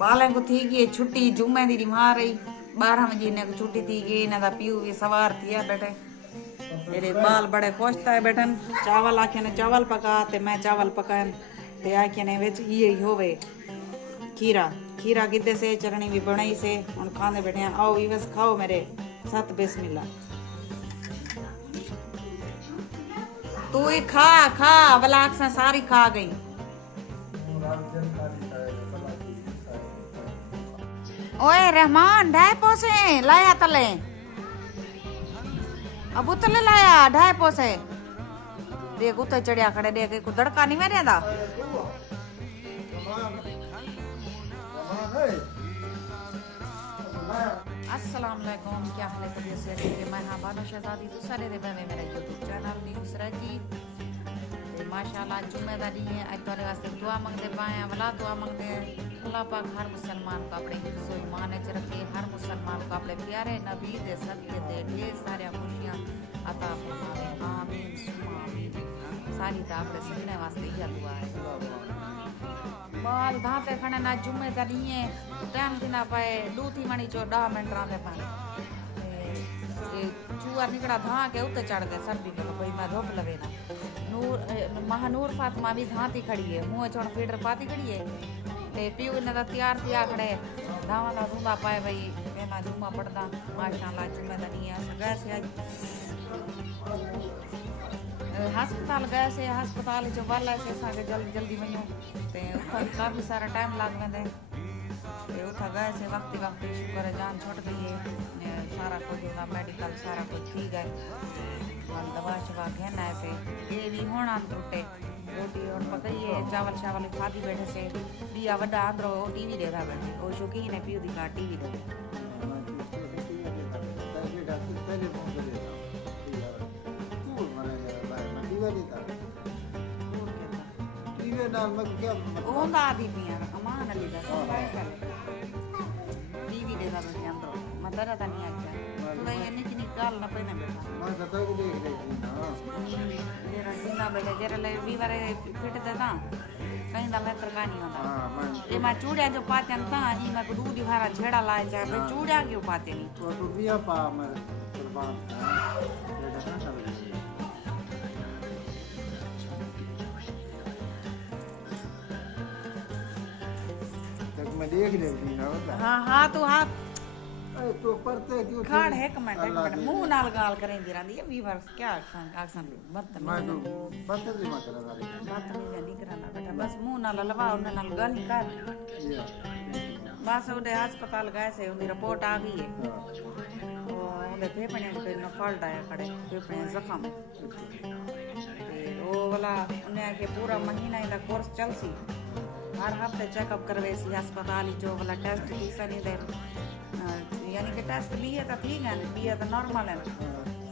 बालें को थी गई छुट्टी जुम्मे दी मार रही 12 बजे ने छुट्टी थी गई ना दा पीऊ भी सवार थिया बैठे मेरे बाल बड़े खुश था बैठन चावल आखे ने चावल पका ते मैं चावल पकान ते आखे ने विच ये होवे खीरा खीरा किदे से चटनी भी बनाई से हुन खाने बैठे आओ भी बस खाओ मेरे सत बिस्मिल्लाह तू ही खा खा बलाक से सारी खा गई ओए रहमान ढाई पोसे लाया तले अब तले लाया ढाई पोसे देख उते चढ़िया खड़े देख को दड़का नहीं मेरे दा अस्सलाम वालेकुम क्या हाल है तबीयत से ठीक है मैं हां बानो शहजादी तो सारे दे में मेरा YouTube चैनल न्यूज़ रजी माशाल्लाह जुम्मेदारी है आज तोरे वास्ते दुआ मांगते पाए वला दुआ मांगते अल्लाह पाक हर मुसलमान को अपने हिफ्ज़ व ईमान च रखे हर मुसलमान को अपने प्यारे नबी दे सदके ते ढेर सारी खुशियां अता फरमावे आमीन सुमा आमीन सारी ता अपने सुनने वास्ते यह दुआ है बाल धाते खणे ना जुम्मेदारी है टाइम दिना पाए दूधी मणी चो 10 मिनट रांदे पाए चूहा निकड़ा धा के उते चढ़ गए सर्दी में कोई मैं धूप लवे ना नूर महानूर फातिमा भी धाती खड़ी है मुंह छोड़ फीडर पाती खड़ी है ते पीऊ ने तैयार थिया खड़े धावा दा सुंदा पाए भाई पहला जुम्मा पड़दा माशाल्लाह जुम्मेदारी है सगा से अस्पताल गए से अस्पताल जो वाला से सागे जल्दी जल्दी वनो ते उठा काफी सारा टाइम लाग वेंदे ते उठा गए से वक्ती वक्ती शुक्र है जान छुट गई है सारा कुछ होगा मेडिकल सारा कुछ ठीक है मन दवा शवा घेना से ये भी होना टूटे रोटी और पकाइए चावल शावल खादी बैठे से दिया वड्डा अंदरो टीवी देखा बैठे ओ शौकीन है पीऊ दी का टीवी देखे ओंदा आदि पिया अमान अली दा टीवी देखा बैठे अंदरो मदर ता नहीं आया तू ये निक निक गाल ना पने बैठा मैं सता को देख रही ना जरा जिंदा बेले जरा ले वीवारे फिट देता कहीं दा लेतर गानी होता हां ये मैं चूड़िया जो पाते ता ई मैं को दूधी भारा छेड़ा लाए जाए चूड़िया क्यों पाते नहीं तो रुपया पा मैं कुर्बान ये देखना चाहिए तक मैं देख लेती ना हां तो हाथ अरे तो पढ़ते क्यों खाड़ है कमेंट मुंह नाल गाल करेंदी रहंदी है वीवर क्या आक्सन मत मैं तो पढ़ते भी मत लगा रही बात नहीं करना बेटा बस मुंह नाल लवा उन नाल गाल निकाल बस उधे अस्पताल गए से उनकी रिपोर्ट आ गई है उधे फेफड़े पे न फॉल्ट आया खड़े फेफड़े जख्म वो वाला उन्हें के पूरा महीना इधर कोर्स चल सी हर हफ्ते चेकअप करवे सी अस्पताल जो वाला टेस्ट फीस नहीं दे यानी कि टेस्ट लिए तो ठीक है लिए तो नॉर्मल है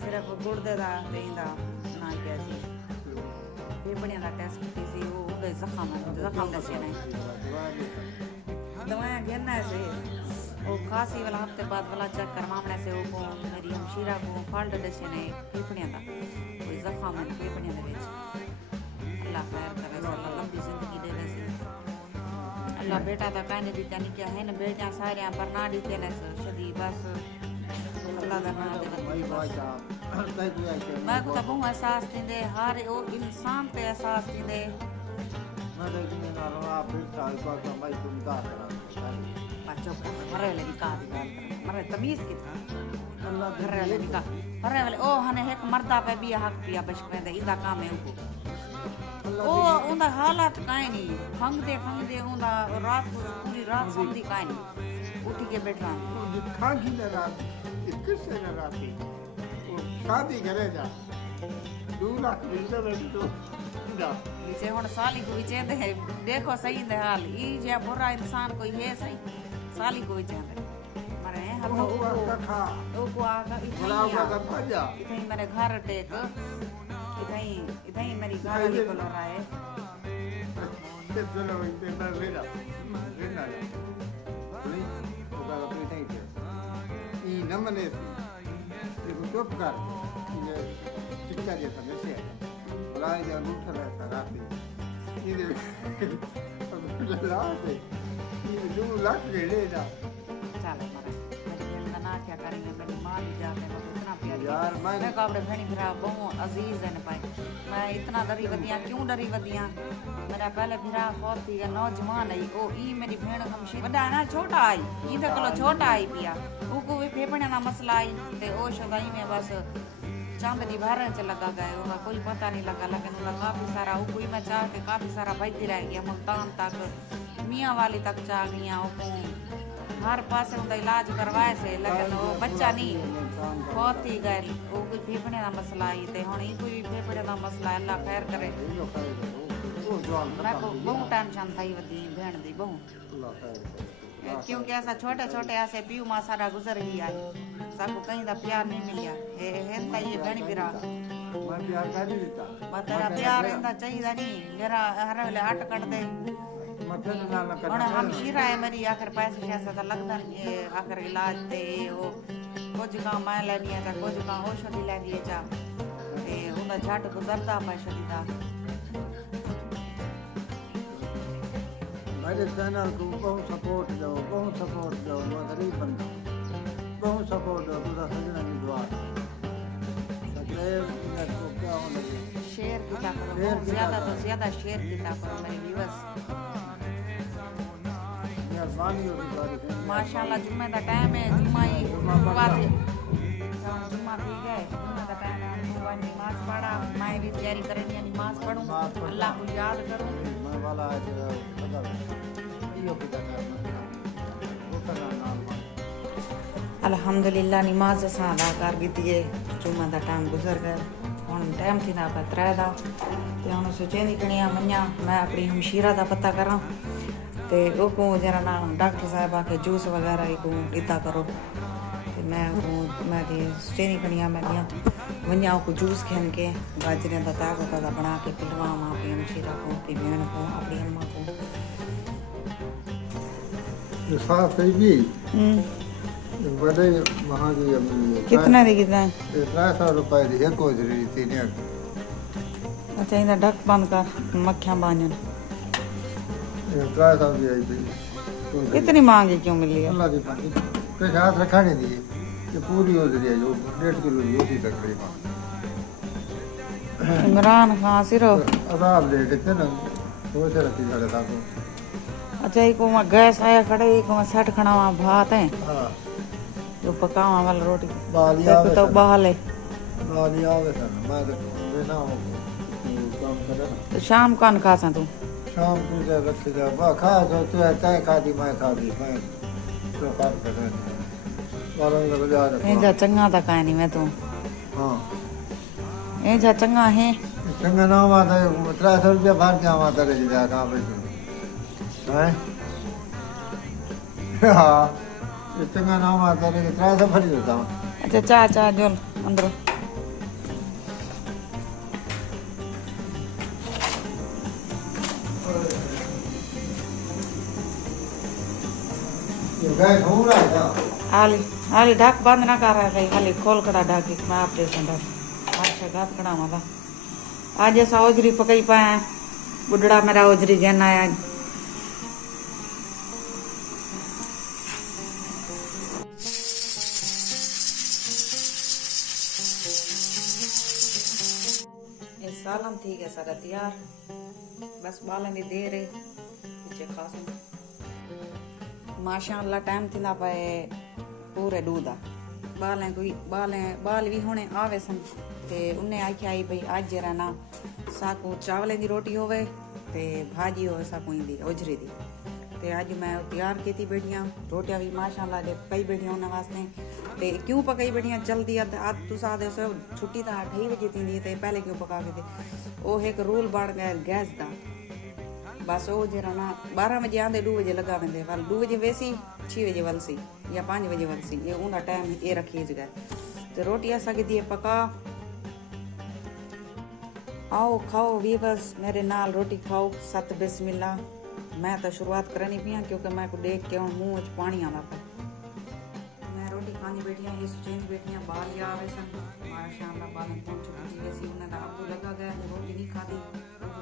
सिर्फ गुर्दे दा देंदा ना क्या सी फेफड़े दा टेस्ट सी वो उधे जख्म दसे नहीं दवाएं घेरना से वो खांसी वाला हफ्ते बाद वाला चेक करवाने से वो मेरी हमशीरा को फॉल्ट दसे नहीं फेफड़े दा कोई जख्म है फेफड़े दे विच अल्लाह खैर करे अल्लाह लंबी जिंदगी दे वैसे अल्लाह बेटा दा कहने दी तनी क्या है न बेटा सारे पर ना दी तेने सदी बस अल्लाह दा नाम दे मैं को तब एहसास दिंदे हर ओ इंसान पे एहसास दिंदे मैं देखने ना रहा बेटा को भाई तुम का बच्चों को मरे ले निकाह दी मरे तमीज की था अल्लाह घर ले निकाह मरे वाले ओ हने एक मर्दा पे भी हक पिया बचपन दे इदा काम है ओ उनका हालत काई नहीं खंगदे उनका रात पूरी रात सोती काई नहीं उठ के बैठा खांगी न रात किससे न राती वो शादी करे जा 2 लाख मिलते बैठ तो जा विचे हुन साली को विचे दे देखो सही दे हाल ई जे बुरा इंसान कोई है सही साली को विचे दे मरे हम तो ओ को आगा इतनी मेरे घर टेक इधर मेरी घर वाली को लो रहा है चलो इधर ना लेना नहीं होगा तो नहीं थे ई नमने ये टॉप कर ये चिट्टा जैसा वैसे बुलाए जा उठा रहता रात ये लाते ये लाख ले लेना चल मरे मेरी भेण का ना क्या करेंगे मेरी माँ भी जाते हैं इतना प्यारी यार मैं को अपने भेणी फिरा बहु अजीज है पाए मैं इतना डरी वदियाँ क्यों डरी वदियाँ मेरा पहले फिरा बहुत थी नौजवान आई ओ ई मेरी भेण हमशी वड्डा ना छोटा आई ई तो कलो छोटा आई पिया ऊको भी फेफड़े ना मसला आई ते ओ शदाई में बस चांदनी बाहर च लगा गए उनका कोई पता नहीं लगा लेकिन उनका काफ़ी सारा वो कोई मैं चाह के काफ़ी सारा बचती रह गया मुल्तान तक मियाँ वाली तक जा गया हर पास उनका इलाज करवाए से लेकिन वो बच्चा नहीं बहुत ही गए वो कोई फेफड़े का मसला आई थे हुण कोई फेफड़े का मसला अल्लाह खैर करे मैं को बहुत टेंशन थी वधी भेण दी बहुत क्योंकि ऐसा छोटे छोटे ऐसे पीऊ मां सारा गुजर ही आई साको कहीं दा प्यार नहीं मिलिया हे हेंता ये भेणी बिरा मैं प्यार कर नहीं देता मैं तेरा प्यार इंदा चाहिए नहीं मेरा हर वेले हट कट दे मत ना कर ਹੁਣ ਹਮਸ਼ੀਰਾ ਹੈ ਮੇਰੀ ਆਖਰ ਪੈਸੇ ਸ਼ੈਸਾ ਤਾਂ ਲੱਗਦਾ ਨਹੀਂ ਆਖਰ ਇਲਾਜ ਤੇ ਉਹ ਕੁਝ ਕਾਂ ਮੈਂ ਲੈਣੀ ਹੈ ਤਾਂ ਕੁਝ ਕਾਂ ਉਹ ਛੋਟੀ ਲੈਂਦੀ ਹੈ ਚਾ ਤੇ ਉਹਦਾ ਝੱਟ ਗੁਜ਼ਰਦਾ ਪੈਸੇ ਦੀ ਦਾ मेरे चैनल को बहुत सपोर्ट दो मैं गरीब बंदा बहुत सपोर्ट दो पूरा सजना की दुआ सब्सक्राइब को क्या होना शेयर किया करो ज़्यादा तो ज़्यादा शेयर किया करो मेरे व्यूअर्स मेहरबानी होगी तुम्हारी माशाल्लाह जुम्मे का टाइम है जुम्मा ही शुरुआत जुम्मा पी गए जुम्मे का टाइम है सुबह नमाज पढ़ा मैं भी तैयारी करेंगे नमाज पढ़ूँ अल्लाह को याद करूँ मैं वाला है यो पिता अल्हम्दुलिल्लाह नमाज असां अदा कर दी है जुम्मे का टाइम गुजर गया हुण टाइम थी ना त्रै दा ते हुण सोचेंदी कणिया वञा मैं अपनी हमशीरा का पता करा ते वो को जरा ना डॉक्टर साहब आके जूस वगैरह को इदा करो ते मैं दी सोचेंदी कणिया मैं दियां वञा को जूस खेन के गाजरें का ताज़ा ताज़ा बना के पिलवावां अपनी हमशीरा को अपनी भेण को अपनी अम्मा को ये साफ है जी बड़े वहाँ की कितना दी कितना है 300 रुपए दी एक गोजरी थी ने अच्छा इधर ढक बंद कर मक्खियाँ बांझन 300 दी आई थी इतनी महंगी क्यों मिली है अल्लाह की बंदी पे हाथ रखाने दी ये पूरी गोजरी है जो 1.5 किलो की उसी तकरीबन इमरान खान सिर्फ अदाब ले देते ना वो से रखी खड़े था को अच्छा एक वहाँ गैस आया खड़े एक वहाँ सेट खड़ा वहाँ भात है हां जो पकावा वाला रोटी बालिया तो बहाले बालिया वे सर मैं देना हो काम करे ना तो शाम कौन खा सा तू शाम को जा रखे जा बा खा जो तू चाय खा दी मैं खा दी मैं तो काम कर रहा वालों ने बजा ए रखा जा चंगा था काहे नहीं मैं तू हां ए जा चंगा है चंगा ना माता 300 रुपया भर के माता रे जा कहां पे हैं हां ये चंगा ना माता रे 300 भर देता हूं अच्छा चाय चाय जो अंदर ये गैस हो रहा है हाली हाली ढक बंद ना कर रहा है हाली खोल कड़ा ढक मैं ऑपरेशन ढक अच्छा गात कड़ा माता आज ऐसा ओजरी पकई पाया बुढ़ड़ा मेरा ओजरी जन आया सालम ठीक है सारा तैयार बस बालन दी देर है पीछे खास माशाअल्लाह टाइम थी ना पाए पूरे दूधा बालें कोई बाल भी होने आवे सन ते उन्हें आखिया आई भाई अज जरा ना साकू चावलें दी रोटी होवे ते भाजी होवे साकू दी ओजरी दी ते अज मैं तैयार की बैठियां रोटियां भी माशाअल्लाह दे पकई बैठियां उन्हें वास्ते ते क्यों पकई बैठियां जल्दी अद तुस आदे सो छुट्टी तो 2:30 बजे थी ते पहले क्यों पका के वो एक रूल बन गया गैस का बस वो जरा ना 12 बजे आते 2 बजे लगा वेंदे वाल 2 बजे वैसी 6 बजे वलसी या 5 बजे वलसी ये उनका टाइम ये रखी जगह तो रोटी ऐसा की दी पका आओ खाओ भी बस मेरे नाल रोटी खाओ सत बिस्मिल्लाह मैं तो शुरुआत करनी पिया क्योंकि मैं को देख के मुंह च पानी आना पे मैं रोटी खानी बैठिया ये सुचेंद बैठिया बाल या आवे सन माशाअल्लाह बाल पहुंच चुकी वैसी उन्हें तो आपको लगा गया रोटी नहीं खाती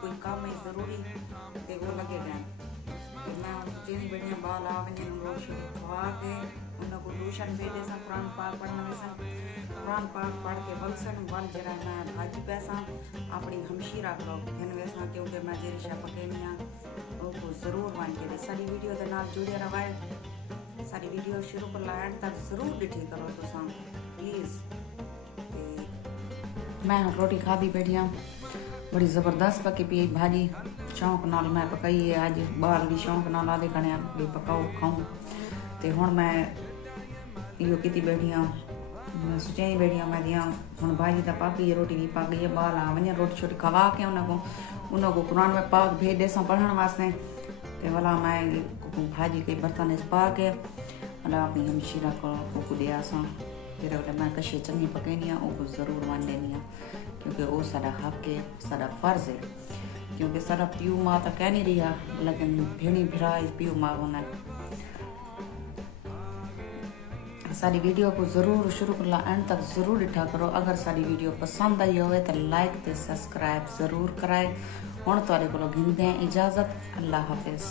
कोई काम है जरूरी ते वो लगे गए ते मैं जेनी बढ़िया बाल आ वञनि रोशनी खवा के उनको ट्यूशन भेजे सन कुरान पाक पढ़ने सन कुरान पाक पढ़ के वलसन वल जरा मैं भाजी पैसा अपनी हमशीरा को हिन वैसा क्योंकि मैं जेरी शा पकेनी आ वो जरूर वन के सारी वीडियो के नाल जुड़े रवाए सारी वीडियो शुरू कर लाइन तक जरूर डिठी करो तुसा प्लीज। मैं रोटी खाधी बैठिया बड़ी जबरदस्त पकी पी भाजी शौक नाल मैं पकाई है अज बाल भी शौक नाल आदे कने भी पकाओ खाऊं ते हुण मैं इहो कीती बैठी हाँ मैं सोचा ही बैठी हाँ मैं दियाँ हुण भाजी तो पक गई रोटी भी पक गई है बाल आ वञे रोटी छोटी खवा के उनको कुरान में पाक भेज देसां पढ़ण वास्ते ते भला मैं भाजी कई बर्तन पा के भला अपनी हमशीरा को दियासां फिर मैं कशी चंगी पकानी हाँ वो जरूर मान लेनी हाँ क्योंकि वो साडा हक है साडा फर्ज है क्योंकि साडा प्यू माँ तो कह नहीं रही लेकिन भेणी भिरा प्यू माँ होना। सारी वीडियो को जरूर शुरू कर ला एंड तक जरूर डिठा करो। अगर सारी वीडियो पसंद आई हो तो लाइक ते सब्सक्राइब जरूर कराए। हुण तुहाडे कोलों गिनदे इजाजत। अल्लाह हाफिज़।